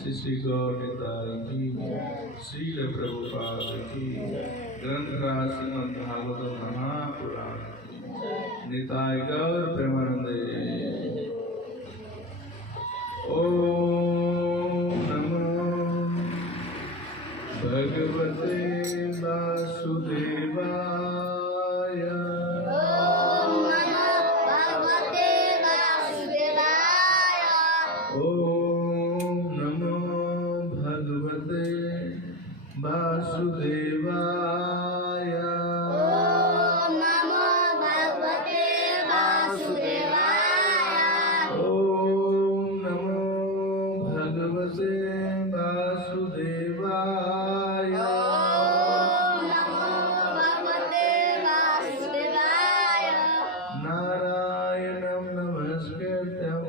श्री गौर निताई की, श्रील प्रभुपाद की, ग्रंथराज श्रीमद् भागवत महापुराण की, निताई गौर प्रेमानंदे। ओम नमो भगवते वासुदेवाय। वासुदेवाय। ओम नमो भगवते वासुदेवाय। ओम नमो भगवते वासुदेवाय। ओम नमो भगवते वासुदेवाय। नारायणं नमस्कृत्यं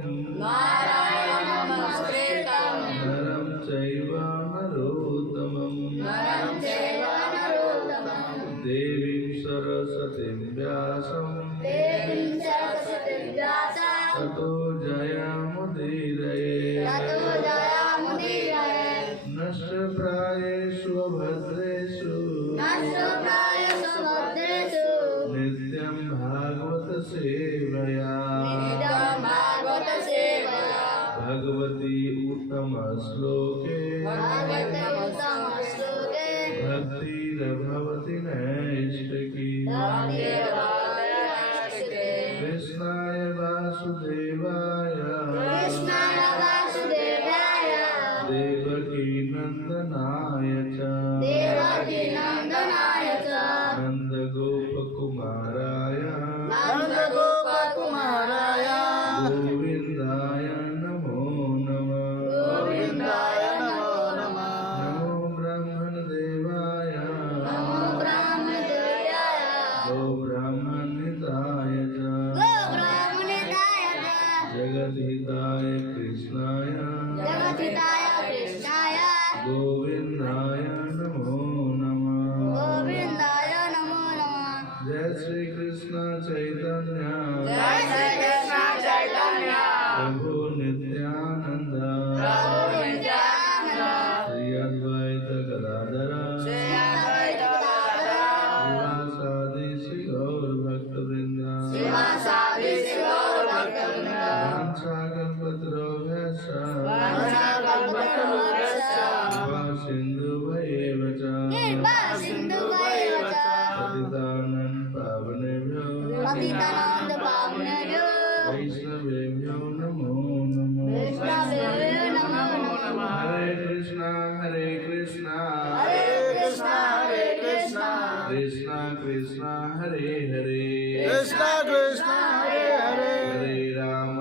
नरं चैव नरोत्तमं देवीं सरस्वतीं व्यासं ततो जयमुदीरये। नष्टप्रायेषु भद्रेषु नित्यं भागवत सेवया। भगवती उत्तम श्लोके भक्तिर्भवति नैष्ठिकी। कृष्णाय वासुदेवाय देवकी नंदनाय च नंदगोपकुमाराय गोविंदाय नमो नमः। नमो ब्रह्मणदेवाय गो ब्राह्मणिताय च जगद्हिताय कृष्णाय गोविंदाय नमो नमः। जय श्री कृष्ण चैतन्य प्रभु नित्यानंद श्री अद्वैत गदाधर श्रीवासादि श्री गौर भक्त वृंद। वाञ्छाकल्पतरुभ्यश्च सिन्धुभ्येव च पतितानां पावनेभ्यो वैष्णवेभ्यो नमो नमः। हरे कृष्णा कृष्णा कृष्णा हरे हरे हरे राम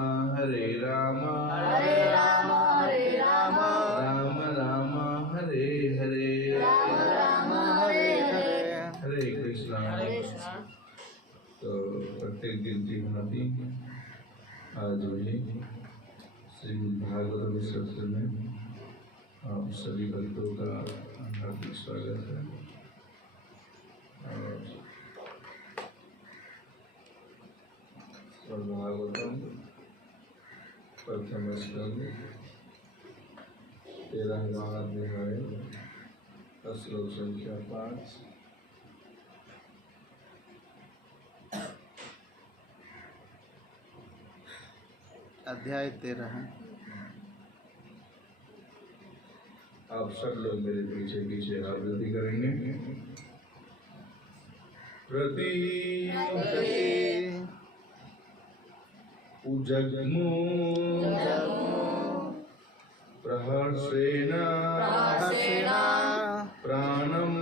राम राम हरे हरे। हरे कृष्णा। तो प्रत्येक गिनती भांति आज भी श्रीमद् भागवत विश्व में आप सभी भक्तों का हार्दिक स्वागत है। और भागवतम प्रथम स्कंद 13वां अध्याय श्लोक संख्या 5। अध्याय 13 आप सब लोग मेरे पीछे पीछे आवृत्ति करेंगे। प्रति उजग्मु प्रहर्षेण प्राणं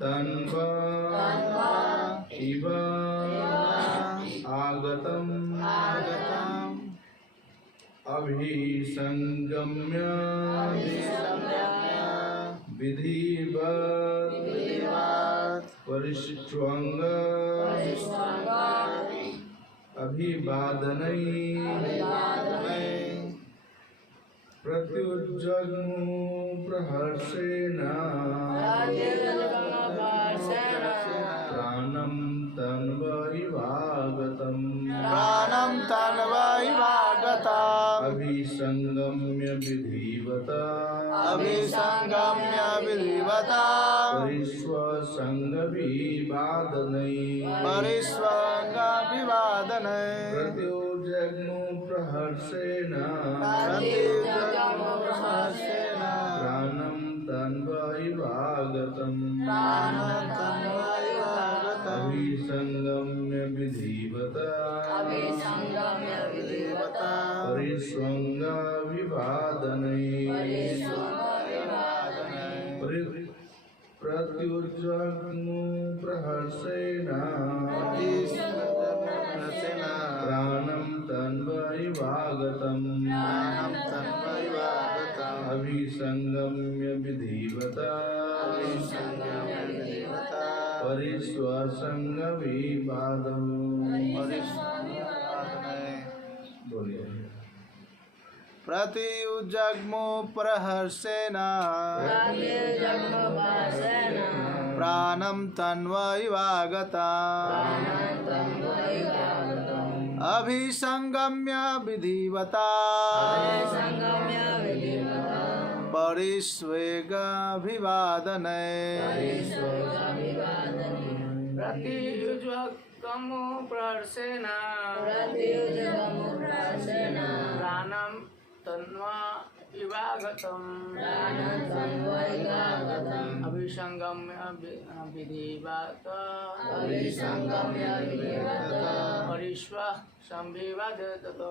तन्वा इव आगतम् अभिसंगम्य विधिवत् परिष्ठ्वंग अभिवादनै प्रत्युज्जग्मु प्रहर्षेण प्राणं तन्वैवागतम् अभिसंगम्य विधिवत् अभिसंगम्य विधिवता परिस्वंगाभिवादने प्रत्युजग्मु प्रहर्षेण प्राणं तन्वैवागतम् अभिसंगम्य विधिवता परिस्वंगाभिवादने प्रत्युजग्मु प्रहर्षेण प्राणं तन्वैवागतम् अभिसंगम्य विधिवता परिस्वसंगविवादम्। बोलिए। प्रत्युजग्मु प्रहर्षेण प्राणं तन्वैवागता अभिसंगम्य विधिवता परिस्वेगाभिवादने प्रत्युजग्मु प्रहर्षेण प्राणं तन्वैवागतम् अभिसंगम्य विधिवता परिस्वसंविवादतो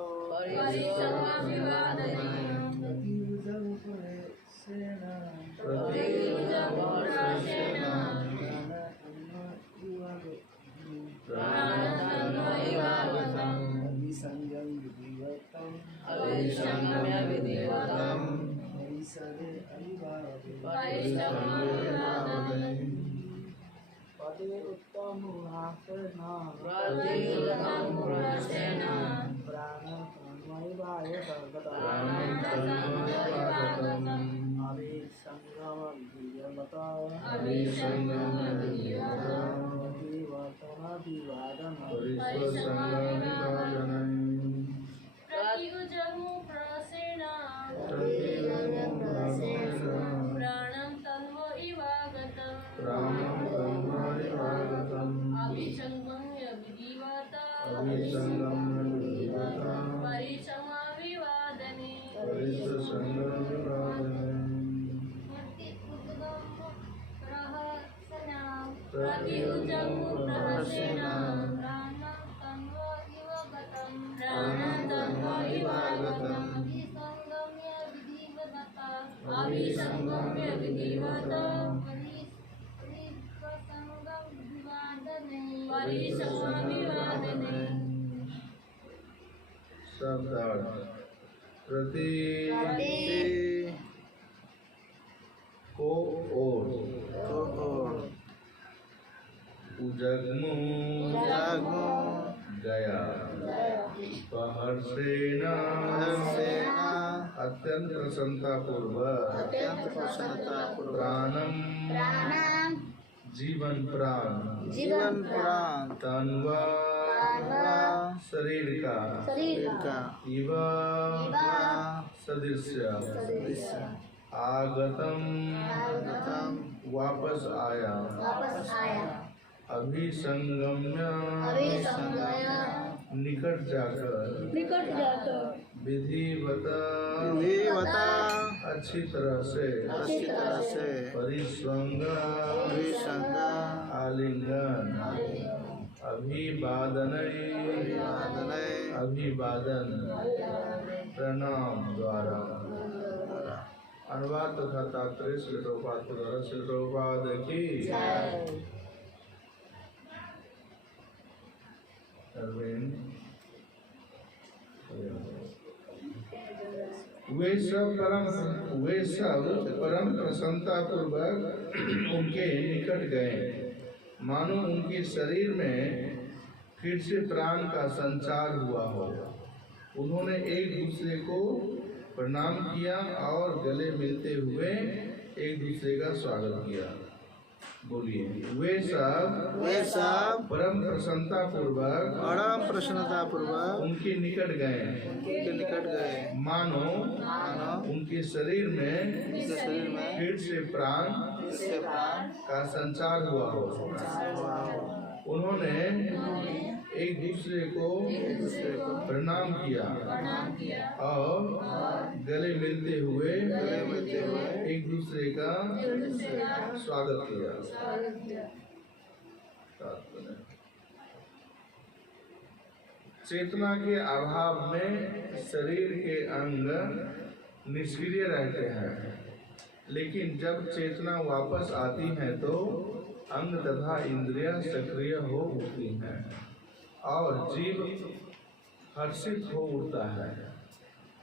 शब्दार्थ प्रति को ओर उजग्मु गया प्रहर्षेण अत्यंत प्रसन्नतापूर्वक प्राणम जीवन प्राण तन्वा शरीर का इव सदृश्य आगतम वापस आया अभिसंगम्य निकट जाकर विधिवता अच्छी तरह से परिस्वंगा आलिंगन अभिवादन प्रणाम द्वारा अनुवाद तथा तात्पर्य श्री प्रभुपाद के द्वारा श्री प्रभुपाद की वे सब परम प्रसन्नता पूर्वक उनके निकट गए, मानो उनके शरीर में फिर से प्राण का संचार हुआ हो। उन्होंने एक दूसरे को प्रणाम किया और गले मिलते हुए एक दूसरे का स्वागत किया। बोलिए वे सब परम प्रसन्नता पूर्वक उनके निकट गए मानो उनके शरीर में फिर से प्राण का संचार हुआ हो। उन्होंने एक दूसरे को प्रणाम किया और गले मिलते हुए एक दूसरे का स्वागत किया। चेतना के अभाव में शरीर के अंग निष्क्रिय रहते हैं, लेकिन जब चेतना वापस आती है तो अंग तथा इंद्रियां सक्रिय हो उठती हैं और जीव हर्षित हो उठता है।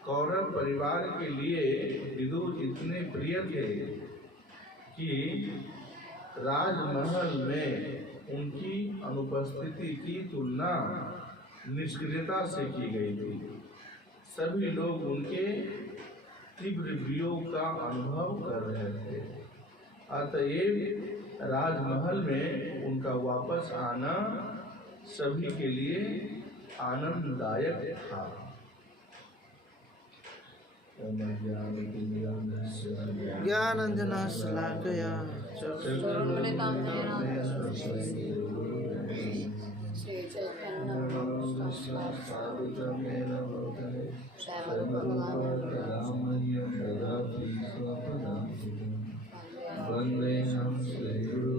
कौरव परिवार के लिए विदुर इतने प्रिय थे कि राजमहल में उनकी अनुपस्थिति की तुलना निष्क्रियता से की गई थी। सभी लोग उनके तीव्र वियोग का अनुभव कर रहे थे। अतएव राजमहल में उनका वापस आना सभी के लिए आनंददायक था। ज्ञानंजना शलाकया वंदे हम श्री गुरु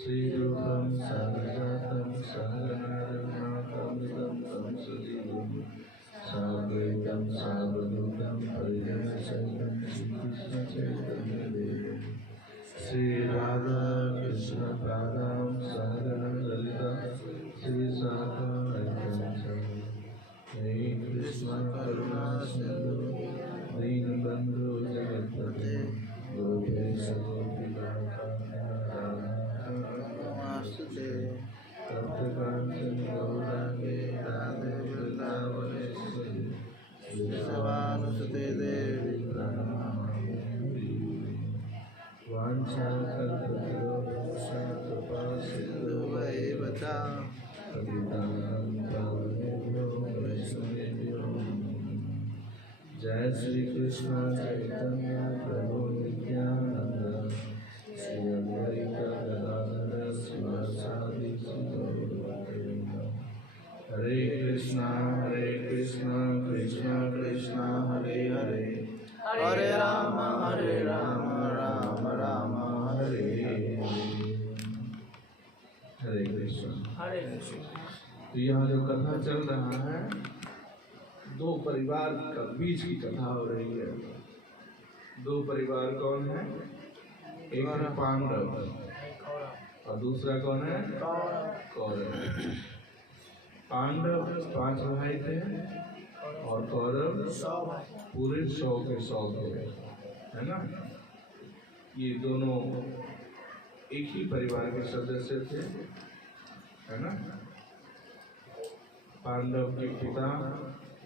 श्री रूपम सागजातं सहगणरघुनाथामृतं तं सजीवं साद्वैतं सावधूतं परिजनसहितं श्रीकृष्ण चैतन्यदेवं श्री राधा कृष्ण पादां सहगण ललिता श्री साद्वैतं हे कृष्ण करुणा सिंधु दीनबंधु जगत्पते गोपेश गोपिकान्त तप्तकांचन गौरांगे राधे वृंदावनेश्वरी वृषभानुसुते देवी प्रणमामि। वाञ्छाकल्पतरुभ्यश्च कृपा सिन्धुभ्यैव च पतितानां पावनेभ्यो वैष्णवेभ्यो नमः। जय श्री कृष्ण चैतन्य प्रभु नित्यानंद श्री अद्वैत गदाधर शिवासादि हरे कृष्णा कृष्ण कृष्ण हरे हरे हरे राम राम राम हरे हरे कृष्ण। हरे कृष्ण। तो यहाँ जो कथा चल रहा है, दो परिवार का बीच की कथा हो रही है। दो परिवार कौन है? एक है पांडव और दूसरा कौन है? कौरव। पांडव 5 भाई थे और कौरव पूरे 100 के 100 थे, है ना। ये दोनों एक ही परिवार के सदस्य थे, है ना। पांडव के पिता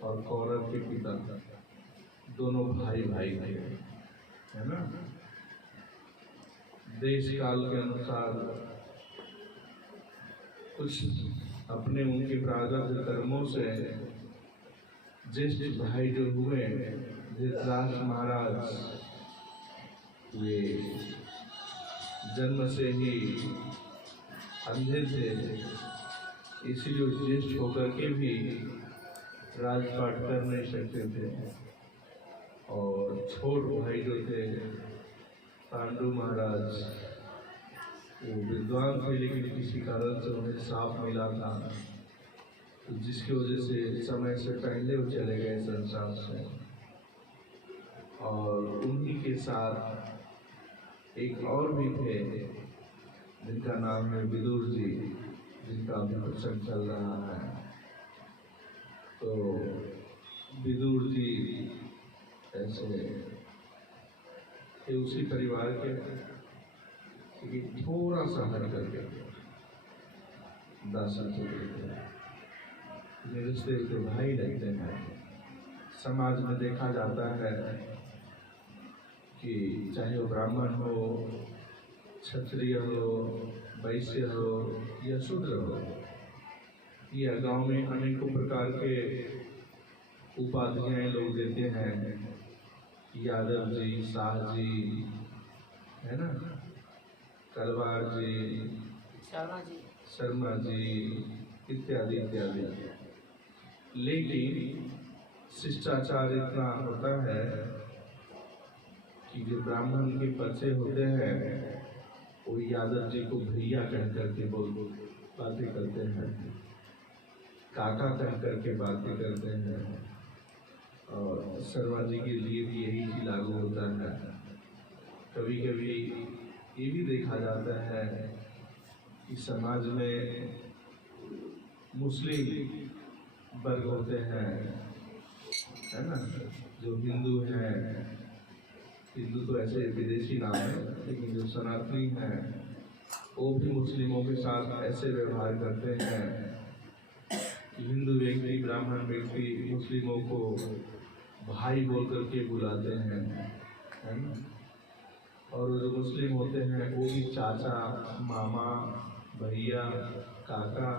और कौरव के पिता दोनों भाई भाई थे, है ना। देश काल के अनुसार कुछ अपने उनके प्रारब्ध कर्मों से ज्येष्ठ भाई जो हुए धृतराष्ट्र महाराज, ये जन्म से ही अंधे थे, इसीलिए ज्येष्ठ होकर के भी राजपाट कर नहीं सकते थे। और छोट भाई जो थे पांडु महाराज, वो विद्वान थे लेकिन किसी कारण से उन्हें साफ मिला था, तो जिसकी वजह से समय से पहले वो चले गए संसार से। और उन्हीं के साथ एक और भी थे जिनका नाम है विदुर जी, जिनका अभी प्रसंग चल रहा है। तो विदुर जी ऐसे उसी परिवार के थोड़ा सा हट करके दासन रिश्ते के भाई लगते हैं। समाज में देखा जाता है कि चाहे वो ब्राह्मण हो, क्षत्रिय हो, वैश्य हो या शूद्र हो, या गांव में अनेकों प्रकार के उपाधियां लोग देते हैं, यादव जी, शाह जी, है ना, तलवार जी, शर्मा जी, इत्यादि इत्यादि। लेकिन शिष्टाचार इतना होता है कि जो ब्राह्मण के बच्चे होते हैं वो यादव जी को भैया कह करके बातें करते हैं, काका कह करके बातें करते हैं। और शर्मा जी के लिए भी यही चीज लागू होता है। कभी कभी ये भी देखा जाता है कि समाज में मुस्लिम वर्ग होते हैं, है ना, जो हिंदू हैं, हिंदू तो ऐसे विदेशी नाम है, लेकिन जो सनातनी हैं वो भी मुस्लिमों के साथ ऐसे व्यवहार करते हैं कि हिंदू व्यक्ति, ब्राह्मण व्यक्ति मुस्लिमों को भाई बोल करके बुलाते हैं, है ना। और जो मुस्लिम होते हैं वो भी चाचा, मामा, भैया, काका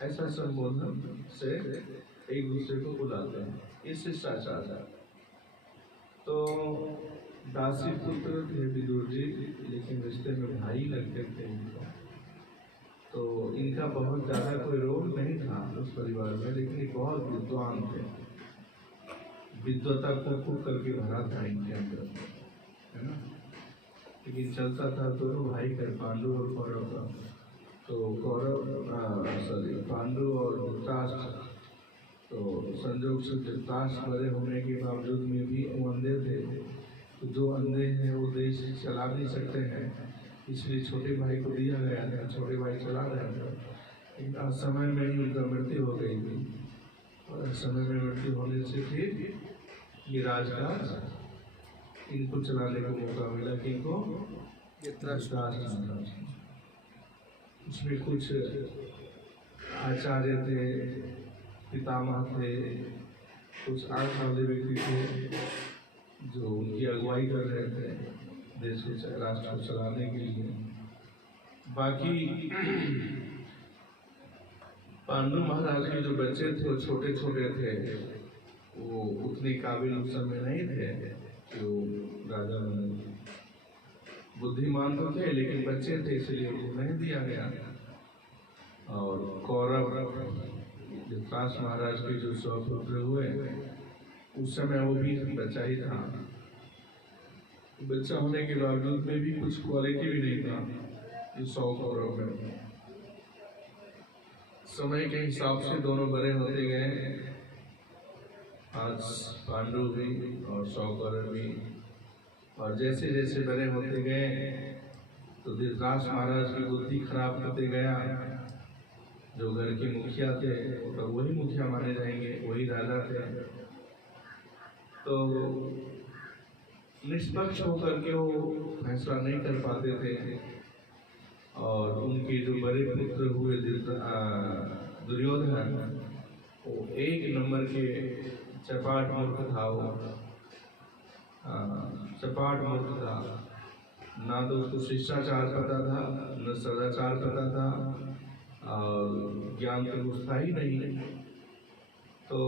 ऐसा संबोधन से एक दूसरे को बुलाते हैं। ये शिष्टाचार है। तो दासी पुत्र थे विदुर जी, लेकिन रिश्ते में भाई लगते थे इनको। तो इनका बहुत ज़्यादा कोई रोल नहीं था उस परिवार में, लेकिन ये बहुत विद्वान थे। विद्वता को खूब करके भरा था इनके अंदर, है ना। लेकिन चलता था दोनों भाई का, पांडु और कौरव का। तो पांडु और धृतराष्ट्र, तो संजोग से धृतराष्ट्र बड़े होने के बावजूद में भी वो अंधे थे। तो जो अंधे हैं वो देश चला नहीं सकते हैं, इसलिए छोटे भाई को दिया गया था। छोटे भाई चला रहे थे, लेकिन समय में ही उनका मृत्यु हो गई थी। और समय में मृत्यु होने से फिर ये राजकाज इनको चलाने को मौका मिला। किनको? धृतराष्ट्र। उसमें कुछ आचार्य थे, पितामह थे, कुछ आंख वाले व्यक्ति थे जो उनकी अगुवाई कर रहे थे देश को, राष्ट्र को चलाने के लिए। बाकी पांडु महाराज के जो बच्चे थे वो छोटे छोटे थे, वो उतने काबिल उस समय नहीं थे कि वो राजा बने। बुद्धिमान तो थे लेकिन बच्चे थे, इसलिए उनको नहीं दिया गया। और कौरव धृतराष्ट्र महाराज के जो 100 पुत्र हुए, उस समय वो भी बच्चा ही था। बच्चा होने के बावजूद में भी कुछ क्वालिटी भी नहीं था इस 100 कौरव में। समय के हिसाब से दोनों बड़े होते गए। आज पांडु भी और 100 कौरव भी। और जैसे जैसे बड़े होते गए तो धृतराष्ट्र महाराज की बुद्धि खराब होते गया। जो घर के मुखिया थे तो वही मुखिया माने जाएंगे, वही राजा थे। तो निष्पक्ष होकर के वो फैसला नहीं कर पाते थे। और उनके जो बड़े पुत्र हुए दुर्योधन, वो एक नंबर के चपाट मूर्ख था। वो चपाट मूर्ख था, ना तो उसको शिष्टाचार पता था, न सदाचार पता था, और ज्ञान तो कुछ था ही नहीं। तो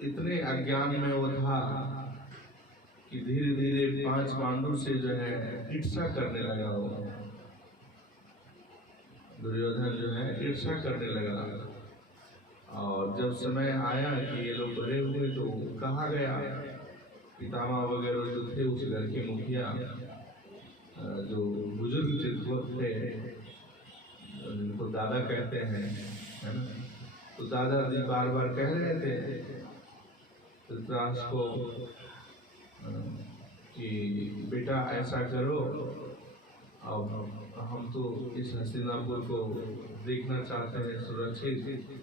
इतने अज्ञान में वो था कि धीरे धीरे 5 पांडु से जो है ईर्ष्या करने लगा। वो दुर्योधन जो है ईर्ष्या करने लगा। और जब समय आया कि ये लोग बड़े हुए तो कहा गया, पितामह वगैरह जो थे उस घर के मुखिया, जो बुजुर्ग थे, उनको दादा कहते हैं, है ना। तो दादाजी बार बार कह रहे थे धृतराष्ट्र को कि बेटा ऐसा करो, अब हम तो इस हस्तिनापुर को देखना चाहते हैं सुरक्षित।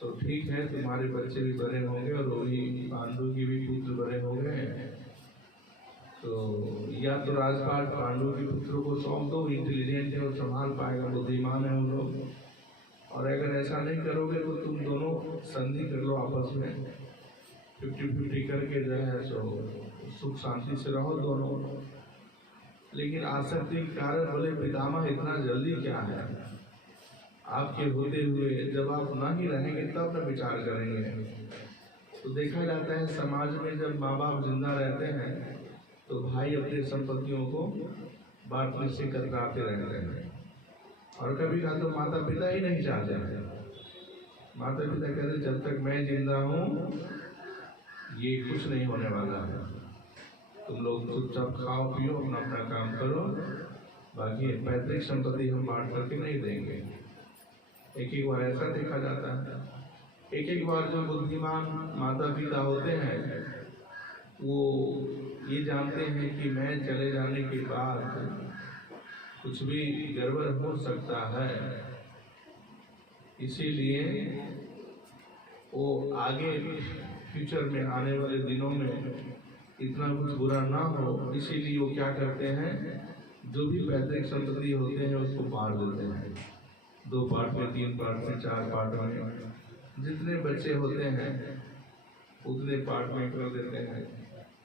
तो ठीक है, तुम्हारे बच्चे भी बड़े होंगे और वही पांडु की भी पुत्र बड़े हो गए, तो या तो राजपाट पांडु के पुत्रों को सौंप दो, इंटेलिजेंट है और संभाल पाएगा, बुद्धिमान है वो लोग। और अगर ऐसा नहीं करोगे तो तुम दोनों संधि कर लो आपस में, 50-50 करके जो है सो सुख शांति से रहो दोनों। लेकिन आसक्ति के कारण बोले पितामह इतना जल्दी क्या है, आपके होते हुए जब आप ना ही रहेंगे तब न विचार करेंगे। तो देखा जाता है समाज में जब माँ बाप जिंदा रहते हैं तो भाई अपनी संपत्तियों को बांटने से कतराते रहते हैं। और कभी कहा तो माता पिता ही नहीं चाहते हैं। माता पिता कहते जब तक मैं जिंदा हूँ ये कुछ नहीं होने वाला है, तुम लोग चुपचाप खाओ पियो अपना अपना काम करो, बाकी पैतृक संपत्ति हम बांट करके नहीं देंगे। एक एक बार ऐसा देखा जाता है। एक एक बार जो बुद्धिमान माता पिता होते हैं वो ये जानते हैं कि मैं चले जाने के बाद कुछ भी गड़बड़ हो सकता है, इसीलिए वो आगे फ्यूचर में आने वाले दिनों में इतना कुछ बुरा ना हो, इसीलिए वो क्या करते हैं, जो भी पैतृक संपत्ति होते हैं उसको बांट देते हैं। 2 पार्ट में, 3 पार्ट में, 4 पार्ट में, जितने बच्चे होते हैं उतने पार्ट में कर देते हैं।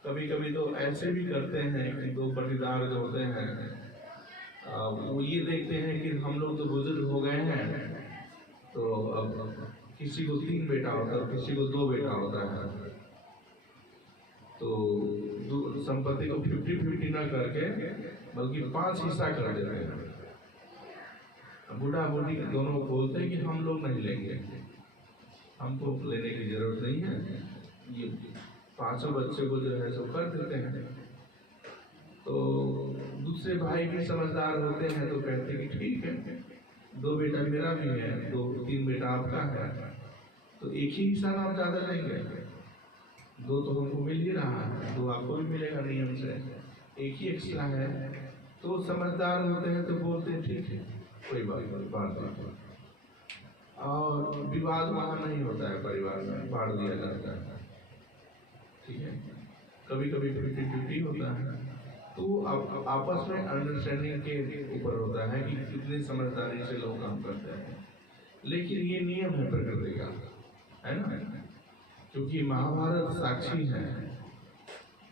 कभी कभी तो ऐसे भी करते हैं कि 2 पटीदार जो होते हैं वो ये देखते हैं कि हम लोग तो बुजुर्ग हो गए हैं, तो अब किसी को 3 बेटा होता है, किसी को 2 बेटा होता है, तो संपत्ति को 50-50 ना करके बल्कि 5 हिस्सा कर देते हैं। बूढ़ा बूढ़ी दोनों बोलते हैं कि हम लोग नहीं लेंगे, हमको लेने की जरूरत नहीं है, ये 5 बच्चे को जो है सो कर देते हैं। तो दूसरे भाई भी समझदार होते हैं तो कहते हैं कि ठीक है 2 बेटा मेरा भी है, 2-3 बेटा आपका है, तो एक ही हिस्सा ना हम ज्यादा लेंगे, 2 तो हमको मिल ही रहा है, 2 आपको भी मिलेगा नियम से, एक ही एक्स्ट्रा है। तो समझदार होते हैं तो बोलते हैं ठीक है कोई बात नहीं, और विवाद वहाँ नहीं होता है, परिवार में बांट दिया जाता है, ठीक है। कभी कभी 50-50 होता है, तो आपस में अंडरस्टैंडिंग के ऊपर होता है कि कितनी समझदारी से लोग काम करते हैं। लेकिन ये नियम है प्रकृति का, है ना, क्योंकि महाभारत साक्षी है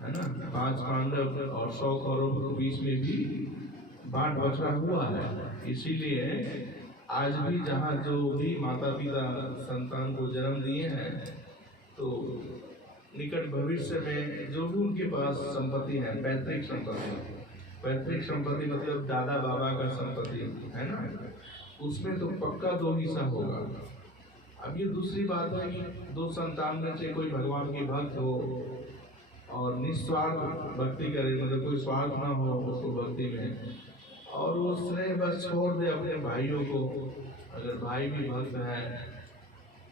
ना, 5 पांडव और 100 कौरव के बीच में भी बांट बचरा हुआ है। इसीलिए आज भी जहाँ जो भी माता पिता संतान को जन्म दिए हैं, तो निकट भविष्य में जो भी उनके पास संपत्ति है, पैतृक संपत्ति मतलब दादा बाबा का संपत्ति है ना, उसमें तो पक्का 2 हिस्सा होगा। अब ये दूसरी बात है कि 2 संतान में से कोई भगवान के भक्त हो और निस्वार्थ भक्ति करे, मतलब कोई स्वार्थ ना हो उसको भक्ति में, और वो स्नेह बस छोड़ दे अपने भाइयों को। अगर भाई भी भक्त है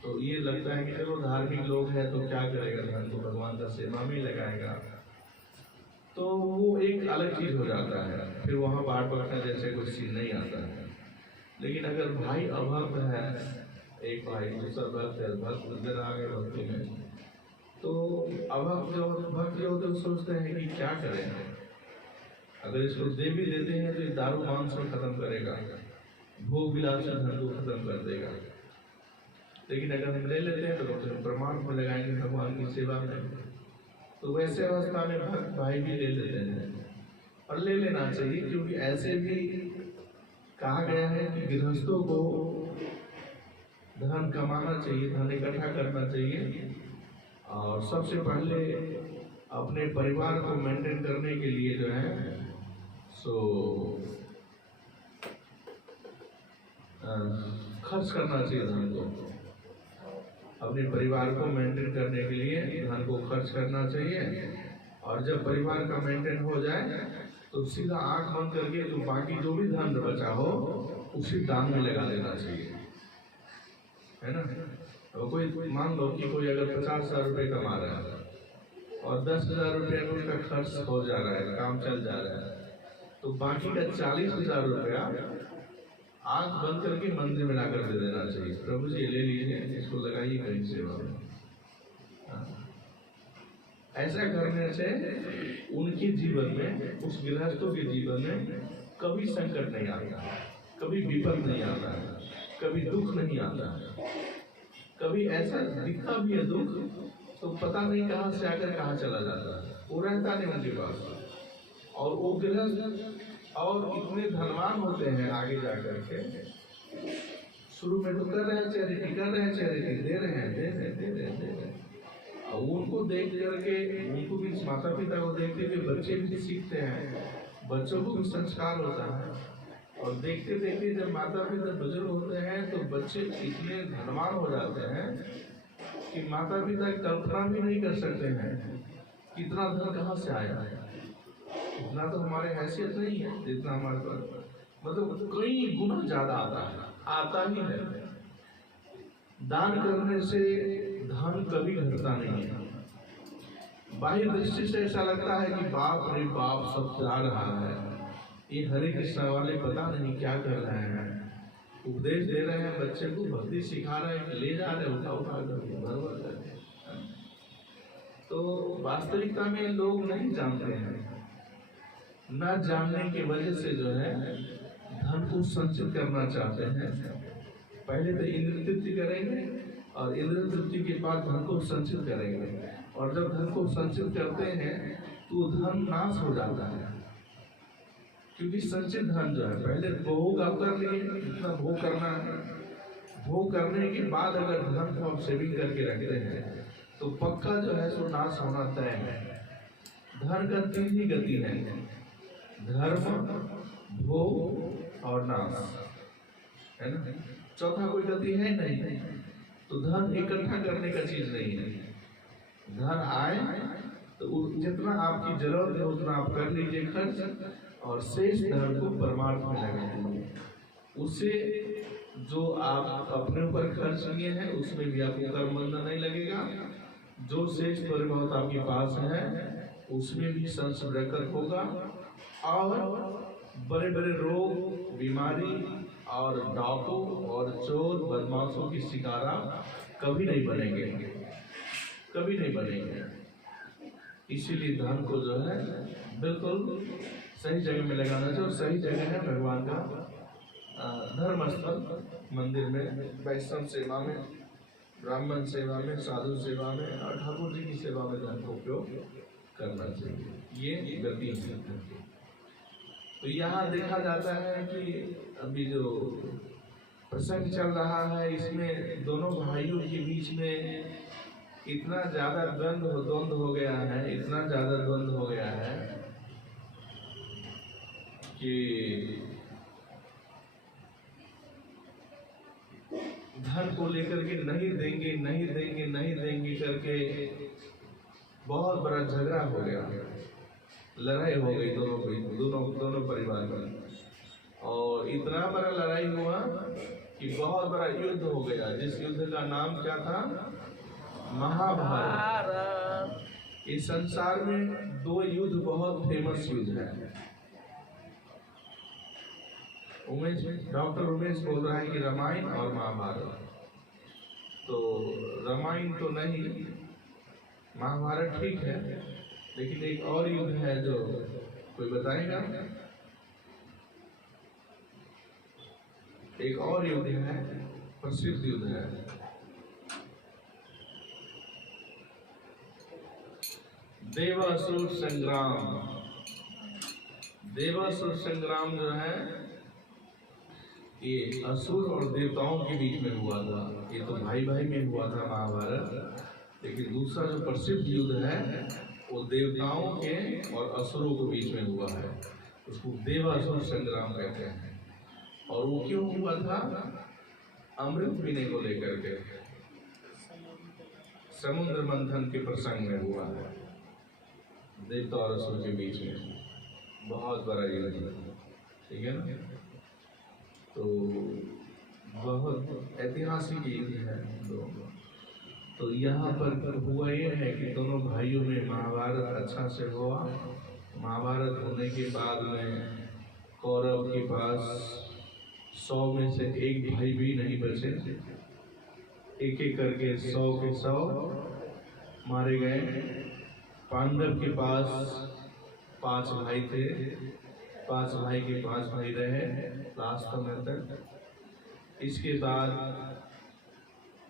तो ये लगता है कि चलो धार्मिक लोग हैं तो क्या करेगा, धन तो भगवान का सेवा में लगाएगा, तो वो एक अलग चीज हो जाता है, फिर वहाँ बांट बटना जैसे कुछ चीज नहीं आता है। लेकिन अगर भाई अभक्त है, एक भाई दूसरा भक्त है, भक्त इधर आ गए भक्ति में, तो अभक्त जो भक्त जो होते सोचते हैं कि क्या करें, अगर इसको दे भी देते हैं तो ये दारू मांस को खत्म करेगा, भोग विलास धन को खत्म कर देगा। लेकिन अगर हम ले लेते हैं तो प्रमाण में लगाएंगे भगवान की सेवा में, तो वैसे अवस्था में भक्त भाई भी ले लेते हैं, और ले लेना चाहिए, क्योंकि ऐसे भी कहा गया है कि गृहस्थों को धन कमाना चाहिए, धन इकट्ठा करना चाहिए, और सबसे पहले अपने परिवार को मेंटेन करने के लिए जो है सो खर्च करना चाहिए धन को, अपने परिवार को मेंटेन करने के लिए धन को खर्च करना चाहिए। और जब परिवार का मेंटेन हो जाए तो सीधा आंख बंद करके जो बाकी जो भी धन बचा हो उसी दान में लगा देना चाहिए, है ना। तो कोई मान लो कि कोई अगर 50,000 रुपये कमा रहा है और 10,000 रुपये में उसका खर्च हो जा रहा है, काम चल जा रहा है, तो बाकी का 40,000 रुपया आंख बंद करके मंदिर में लाकर दे देना चाहिए, प्रभु जी ले लीजिए, इसको लगाइए कहीं सेवा में। ऐसा करने से उनके जीवन में, उस गृहस्थों के जीवन में कभी संकट नहीं आता, कभी विपद नहीं आता, कभी दुख नहीं आता, कभी ऐसा दिखता भी है दुख तो पता नहीं कहाँ से आकर कहाँ चला जाता है, वो रहता नहीं उनके पास। और वो गृहस्थ और इतने धनवान होते हैं आगे जाकर के, शुरू में तो कर रहे हैं चैरिटी, कर रहे हैं चैरिटी, दे रहे हैं। और उनको देख करके, उनको भी, माता पिता को देखते हुए बच्चे भी सीखते हैं, बच्चों को भी संस्कार होता है। और देखते देखते जब माता पिता बुजुर्ग होते हैं तो बच्चे इतने धनवान हो जाते हैं कि माता पिता कल्पना भी नहीं कर सकते हैं कितना धन कहाँ से आया है। इतना तो हमारे हैसियत नहीं है जितना हमारे पास, मतलब कई गुना ज्यादा आता ही है। दान करने से धन कभी घटता नहीं है। बाह्य दृष्टि से ऐसा लगता है कि बाप रे बाप सब जा रहा है, ये हरे कृष्णा वाले पता नहीं क्या कर रहे हैं, उपदेश दे रहे हैं बच्चे को, भक्ति सिखा रहे हैं, ले जा रहे हैं उठा कर। तो वास्तविकता में लोग नहीं जानते हैं, न जानने की वजह से जो है धन को संचित करना चाहते हैं। पहले तो इंद्र तृप्ति करेंगे और इंद्र तृप्ति के बाद धन को संचित करेंगे, और जब धन को संचित करते हैं तो धन नाश हो जाता है। क्योंकि संचित धन जो है पहले भोग आप कर लिए, इतना भोग करना है, भोग करने के बाद अगर धन को आप सेविंग करके रखते हैं तो पक्का जो है सो नाश होना तय है। धन का तीन ही गति है, धर्म, भोग और नाश, है ना। चौथा कोई गति है नहीं। तो धन इकट्ठा करने का चीज नहीं है। धन आए तो जितना आपकी जरूरत है उतना आप कर लीजिए खर्च, और शेष धन को परमार्थ में लगा दीजिए। उससे जो आप अपने ऊपर खर्च किए हैं उसमें भी आपको कर्म बंधन नहीं लगेगा। जो शेष परिमाण आपके पास है उसमें भी संस्कृत होगा, और बड़े बड़े रोग, बीमारी और डाकू और चोर बदमाशों की शिकार कभी नहीं बनेंगे, कभी नहीं बनेंगे। इसीलिए धन को जो है बिल्कुल सही जगह में लगाना चाहिए। और सही जगह है भगवान का धर्म स्थल, मंदिर में, वैष्णव सेवा में, ब्राह्मण सेवा में, साधु सेवा में और ठाकुर जी की सेवा में धन को उपयोग करना चाहिए। ये गति है। तो यहाँ देखा जाता है कि अभी जो प्रसंग चल रहा है इसमें दोनों भाइयों के बीच में इतना ज्यादा द्वंद्व हो गया है, इतना ज्यादा द्वंद्व हो गया है कि धन को लेकर के नहीं देंगे करके बहुत बड़ा झगड़ा हो गया, लड़ाई हो गई दोनों परिवार में। और इतना बड़ा लड़ाई हुआ कि बहुत बड़ा युद्ध हो गया, जिस युद्ध का नाम क्या था? महाभारत। इस संसार में दो युद्ध बहुत फेमस युद्ध है। डॉक्टर उमेश बोल रहा है कि रामायण और महाभारत। तो रामायण तो नहीं, महाभारत ठीक है, लेकिन एक और युद्ध है जो कोई बताएगा? एक और युद्ध है, प्रसिद्ध युद्ध है, देवासुर संग्राम। देवासुर संग्राम जो है ये असुर और देवताओं के बीच में हुआ था। ये तो भाई भाई में हुआ था महाभारत, लेकिन दूसरा जो प्रसिद्ध युद्ध है वो देवताओं के और असुरों के बीच में हुआ है, उसको देवासुर संग्राम कहते हैं। और वो क्यों हुआ था? अमृत पीने को लेकर के, समुद्र मंथन के प्रसंग में हुआ है, देवता और असुर के बीच में बहुत बड़ा युद्ध, ठीक है ना। तो बहुत ऐतिहासिक युद्ध है। तो यहाँ पर हुआ ये है कि दोनों भाइयों में महाभारत अच्छा से हुआ। महाभारत होने के बाद में कौरव के पास 100 में से एक भाई भी नहीं बचे, एक एक करके 100 के 100 मारे गए। पांडव के पास 5 भाई थे, 5 भाई के 5 भाई रहे लास्ट समय तक। इसके बाद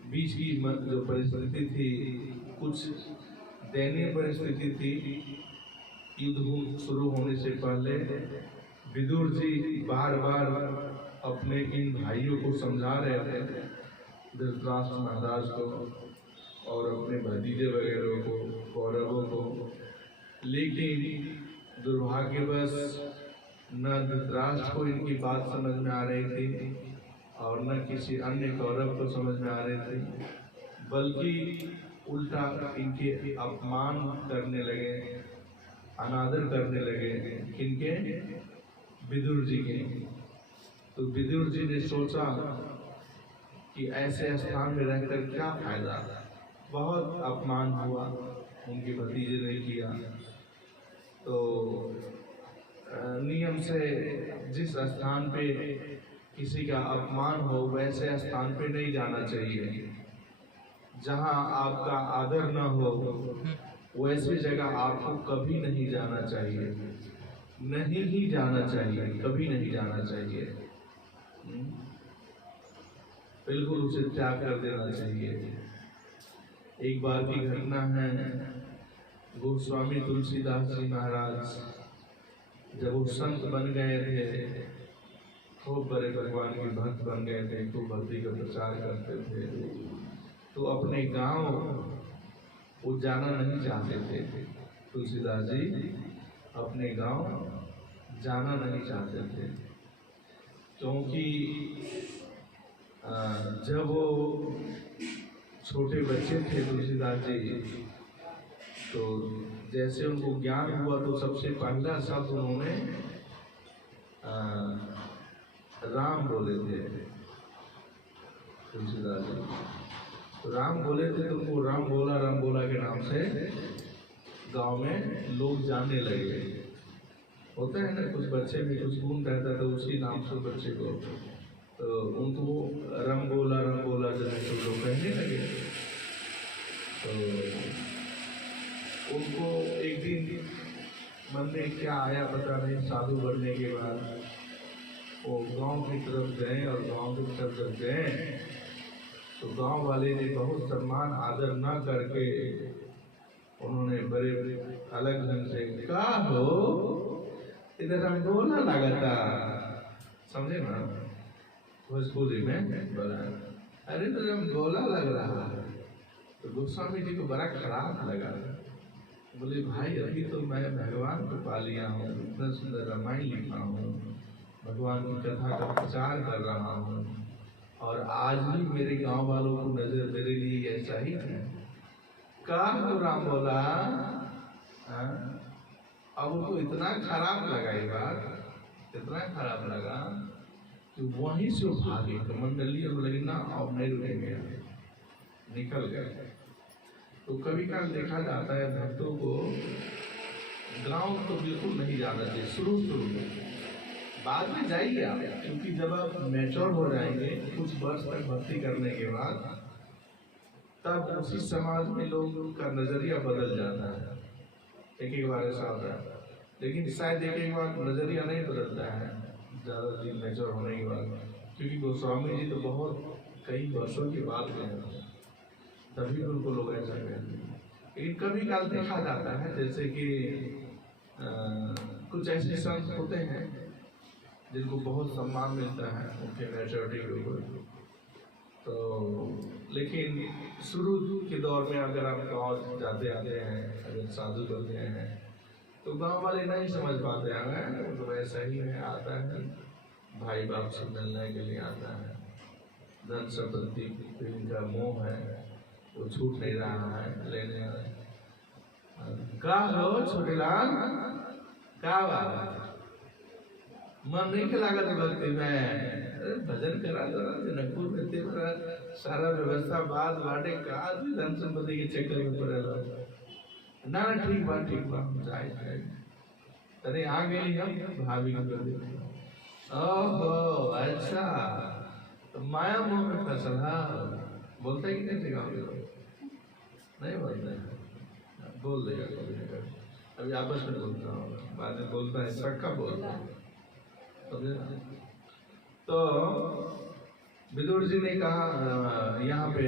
बीच की जो परिस्थिति थी, कुछ दयनीय परिस्थिति थी। युद्ध शुरू होने से पहले विदुर जी बार बार अपने इन भाइयों को समझा रहे थे, धृतराष्ट्र महाराज को और अपने भतीजे वगैरह को, कौरवों को, लेकिन दुर्भाग्यवश न धृतराष्ट्र को इनकी बात समझ में आ रही थी और न किसी अन्य कौरव को समझ में आ रही थी, बल्कि उल्टा इनके अपमान करने लगे, अनादर करने लगे। किनके? विदुर जी के। तो विदुर जी ने सोचा कि ऐसे स्थान में रहकर क्या फायदा, बहुत अपमान हुआ, उनके भतीजे ने किया। तो नियम से जिस स्थान पे किसी का अपमान हो वैसे स्थान पे नहीं जाना चाहिए। जहाँ आपका आदर न हो वैसी जगह आपको कभी नहीं जाना चाहिए, नहीं ही जाना चाहिए, कभी नहीं जाना चाहिए। बिल्कुल उसे त्याग कर देना चाहिए। एक बार की घटना है, गोस्वामी तुलसीदास जी महाराज जब वो संत बन गए थे, खूब बड़े भगवान के भक्त बन गए थे, खूब भक्ति का प्रचार करते थे, तो अपने गांव वो जाना नहीं चाहते थे। तुलसीदास जी अपने गांव जाना नहीं चाहते थे, क्योंकि जब वो छोटे बच्चे थे तुलसीदास जी, तो जैसे उनको ज्ञान हुआ तो सबसे पहला शब्द उन्होंने राम बोले थे। तुलसीदास जी तो राम बोले थे, तो उनको राम बोला के नाम से गांव में लोग जानने लगे। होता है ना, कुछ बच्चे में कुछ गुण रहता है तो उसी नाम से बच्चे को, तो उनको राम बोला जो है तो लोग कहने लगे। तो उनको एक दिन मन में क्या आया पता नहीं, साधु बनने के बाद वो गांव की तरफ गए, और गांव की तरफ जब गए तो गांव वाले ने बहुत सम्मान आदर न करके उन्होंने बड़े अलग ढंग से कहा, हो इधर हम बोलना लगाता, समझे ना, भोजपुरी में बोला, अरे तो हम गोला लग रहा है। तो गोस्वामी जी को बड़ा खराब लगा। बोले भाई अभी तो मैं भगवान को पा लिया हूँ, इतना सुंदर रामायण लिखा हूँ, भगवान की कथा का प्रचार कर रहा हूँ, और आज भी मेरे गांव वालों को नजर मेरे लिए ऐसा ही है। कहा तो राम बोला, अब उनको इतना खराब लगा, ये बात इतना खराब लगा कि वहीं से वो भागे, कमंडली और लगी ना, अब नहीं रुकेंगे, निकल गए। तो कभी कभी देखा जाता है भक्तों को गांव तो बिल्कुल नहीं जाना चाहिए शुरू में, बाद में जाइए आप, क्योंकि जब आप मैच्योर हो जाएंगे कुछ वर्ष तक भक्ति करने के बाद, तब उसी समाज में लोगों का नजरिया बदल जाता है। एक बार ऐसा होता है, लेकिन शायद एक बार नजरिया नहीं बदलता है ज़्यादा दिन मैच्योर होने के बाद, क्योंकि गोस्वामी जी तो बहुत कई वर्षों के बाद गए, तभी उनको लोग ऐसा कहते हैं। लेकिन कभी काल देखा जाता है जैसे कि कुछ ऐसे संत होते हैं जिनको बहुत सम्मान मिलता है उनके मैच्योरिटी के ऊपर। तो लेकिन शुरू के दौर में अगर आप गाँव जाते आते हैं, अगर साधु बनते हैं, तो गांव वाले नहीं समझ पाते हैं, तो वैसा ही है, आता है भाई बाप से मिलने के लिए आता है, धन संपत्ति का मोह है, वो छूट नहीं रहा है लेने। का हो छोटे लाल, का बात मन नहीं लागत भक्ति में, भजन करा दो जनकपुर में तेरा सारा व्यवस्था बात बाटे, का धन संपत्ति के चक्कर में पड़ेगा। ना ठीक बात जाए अरे आ गई हम भाभी को कर दे। ओहो अच्छा, तो माया मोह में फसल। बोलता है कि नहीं गाँव के लोग नहीं बोलते हैं, बोल देगा कभी। अभी आपस में बोलता हूँ, बाद में बोलता है, सबका बोलता है। तो विदुर जी ने कहा यहाँ पे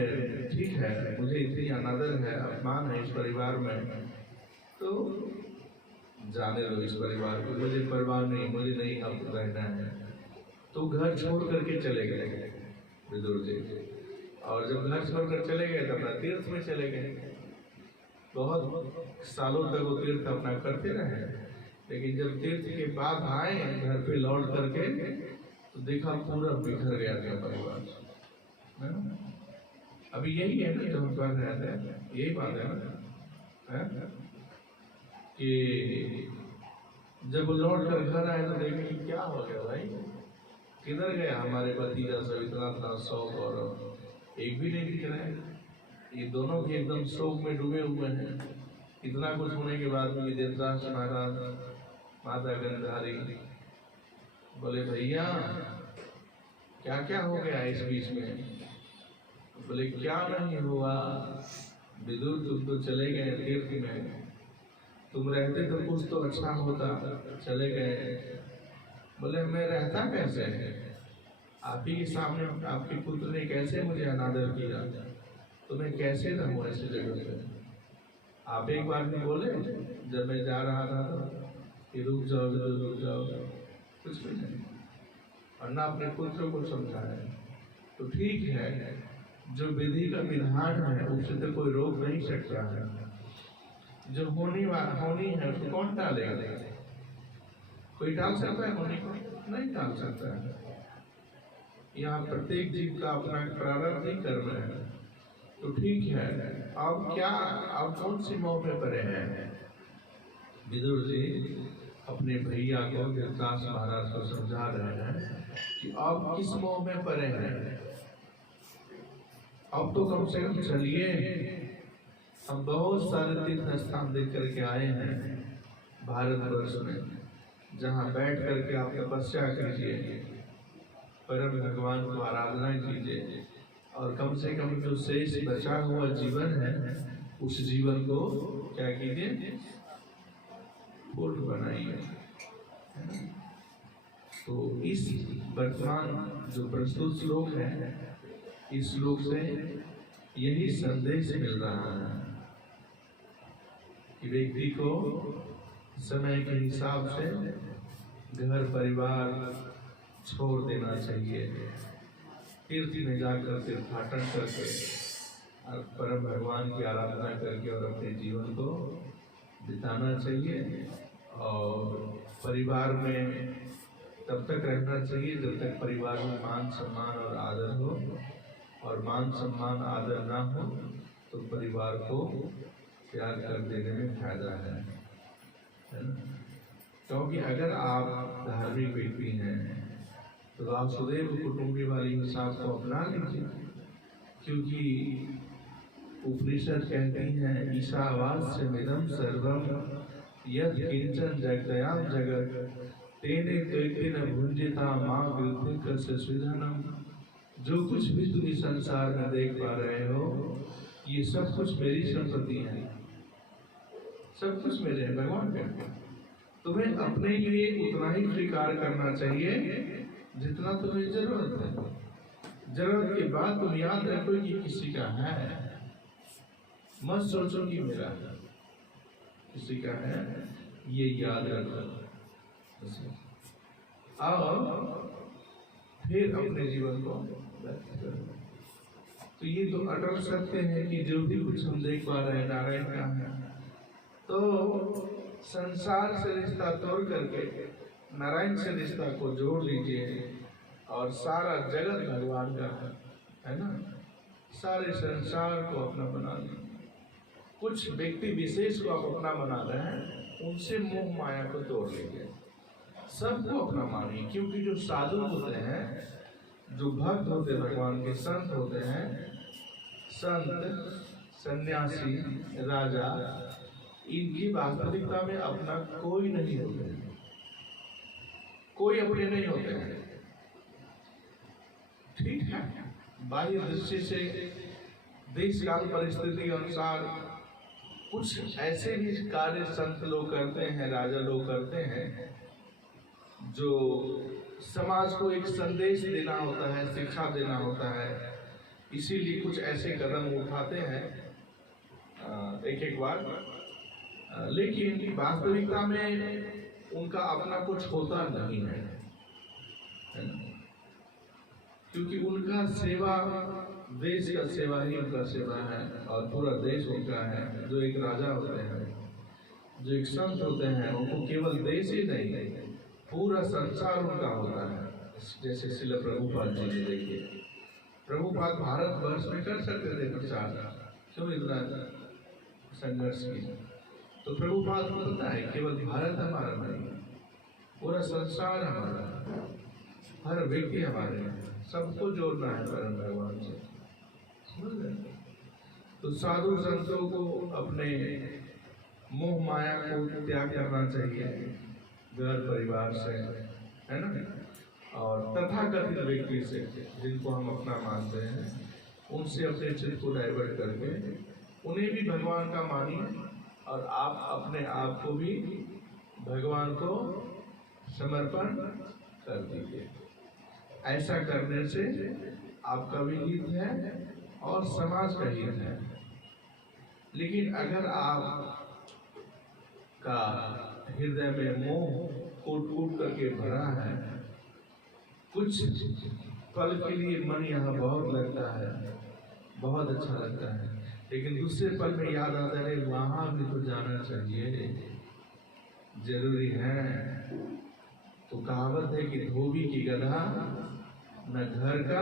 ठीक है, मुझे इतनी अनादर है, अपमान है इस परिवार में, तो जाने दो इस परिवार को, मुझे परवाह नहीं, मुझे नहीं अब रहना है। तो घर छोड़ करके चले गए विदुर जी, और जब घर छोड़कर चले गए तो अपना तीर्थ में चले गए। बहुत सालों तक वो तीर्थ अपना करते रहे, लेकिन जब तीर्थ के बाद आए घर पे लौट करके तो देखा पूरा बिखर गया था परिवार, है ना? अभी यही है ना जो हम कर रहे थे, यही बात है ना, कि जब लौट कर घर आए तो देखे कि क्या हो गया भाई, किधर गया हमारे भतीजा सब, इतना शौक और एक भी नहीं दिख रहा है। ये दोनों भी एकदम शोक में डूबे हुए हैं। इतना कुछ होने के बाद भी धृतराष्ट्र महाराज, माता गंधारी बोले भैया क्या क्या हो गया इस बीच में? बोले क्या नहीं हुआ विदुर, तुम तो चले गए तीर्थ में, तुम रहते तो कुछ तो अच्छा होता, चले गए। बोले मैं रहता कैसे है, आप ही के सामने आपके पुत्र ने कैसे मुझे अनादर किया, तो मैं कैसे रहूं ऐसी जगह पे? आप एक बार भी बोले जब मैं जा रहा था कि रुक जाओ रुक जाओ, कुछ भी नहीं, और ना अपने पुत्र को समझाया। तो ठीक है, जो विधि का विधान है उससे तो कोई रोक नहीं सकता है, जो होनी है उसको कौन टालेगा? कोई टाल सकता है होने को? नहीं टाल सकता है। यहाँ प्रत्येक जीव का अपना प्रारब्ध कर्म है। तो ठीक है, अब क्या, अब कौन सी मोह में पड़े हैं? विदुर जी अपने भैया को, धृतराष्ट्र महाराज को समझा रहे हैं कि अब किस मोह में पड़े हैं, अब तो कम से कम चलिए, हम बहुत सारे तीर्थ स्थान देख करके आए हैं भारतवर्ष में, जहाँ बैठ करके आप तपस्या कीजिए, परम भगवान को आराधना कीजिए, और कम से कम जो शेष बचा हुआ जीवन है उस जीवन को क्या कीजिए, पूर्ण बनाइए। तो इस वर्तमान जो प्रस्तुत श्लोक है, इस श्लोक से यही संदेश मिल रहा है कि व्यक्ति को समय के हिसाब से घर परिवार छोड़ देना चाहिए, तीर्थ में जाकर तीर्थाटन करके और परम भगवान की आराधना करके और अपने जीवन को बिताना चाहिए। और परिवार में तब तक रहना चाहिए जब तक परिवार में मान सम्मान और आदर हो, और मान सम्मान आदर ना हो तो परिवार को त्याग कर देने में फायदा है ना? क्योंकि अगर आप धार्मिक व्यक्ति हैं तो वासुदेव कुटुंबी वाली हिसाब को अपना लीजिए, क्योंकि उपनिषद कहती हैं ईशावास्य मिदं सर्वम यत् किंचन जगदयाम जगत तेने तेन भुंजिता मां विद्युत सुधनम। जो कुछ भी तुम इस संसार में देख पा रहे हो, ये सब कुछ मेरी संपत्ति है, सब कुछ मेरे है। भगवान कहते हैं तुम्हें अपने लिए उतना ही स्वीकार करना चाहिए जितना तुम्हें जरूरत है। जरूरत के बाद तुम याद रखो कि किसी का है, मत सोचो कि मेरा है, किसी का है, ये याद रखो। और फिर अपने जीवन को व्यक्त करो। तो ये तो अटल सत्य है कि जो भी कुछ हम देख पा रहे हैं नारायण का है। तो संसार से रिश्ता तोड़ करके नारायण से रिश्ता को जोड़ लीजिए, और सारा जगत भगवान का है ना, सारे संसार को अपना बना लीजिए। कुछ व्यक्ति विशेष को आप अपना बना रहे हैं, उनसे मोह माया को तोड़ लीजिए, सबको अपना मानिए। क्योंकि जो साधु होते हैं, जो भक्त होते हैं भगवान के, संत होते हैं, संत सन्यासी राजा, इनकी वास्तविकता में अपना कोई नहीं होते हैं, कोई अपने नहीं होते हैं। ठीक है, बाह्य दृष्टि से देश काल परिस्थिति के अनुसार कुछ ऐसे भी कार्य संत लोग करते हैं, राजा लोग करते हैं, जो समाज को एक संदेश देना होता है, शिक्षा देना होता है, इसीलिए कुछ ऐसे कदम उठाते हैं एक एक बार, लेकिन वास्तविकता में उनका अपना कुछ होता नहीं है ना? क्योंकि उनका सेवा देश का सेवा ही उनका सेवा है और पूरा देश उनका है। जो एक राजा होते हैं, जो एक संत होते हैं, उनको केवल देश ही नहीं पूरा संसार उनका होता है। जैसे श्रील प्रभुपाद जी ने देखिए, प्रभुपाद भारत वर्ष में कर सकते थे प्रचार, क्यों इतना संघर्ष किया? तो प्रभुपाद को पता है केवल भारत हमारा नहीं, पूरा संसार हमारा, हर व्यक्ति हमारे, सबको जोड़ना है परम भगवान से। तो साधु संतों को अपने मोह माया को त्याग करना चाहिए, घर परिवार से, है ना, और तथाकथित व्यक्ति से जिनको हम अपना मानते हैं, उनसे अपने चित्त को डाइवर्ट करके उन्हें भी भगवान का मानिए और आप अपने आप को भी भगवान को समर्पण कर दीजिए। ऐसा करने से आपका भी हित है और समाज का हित है। लेकिन अगर आप का हृदय में मोह कूट कूट करके भरा है, कुछ पल के लिए मन यहाँ बहुत लगता है, बहुत अच्छा लगता है, लेकिन दूसरे पल में याद आता है वहाँ भी तो जाना चाहिए, जरूरी है। तो कहावत है कि धोबी की गधा न घर का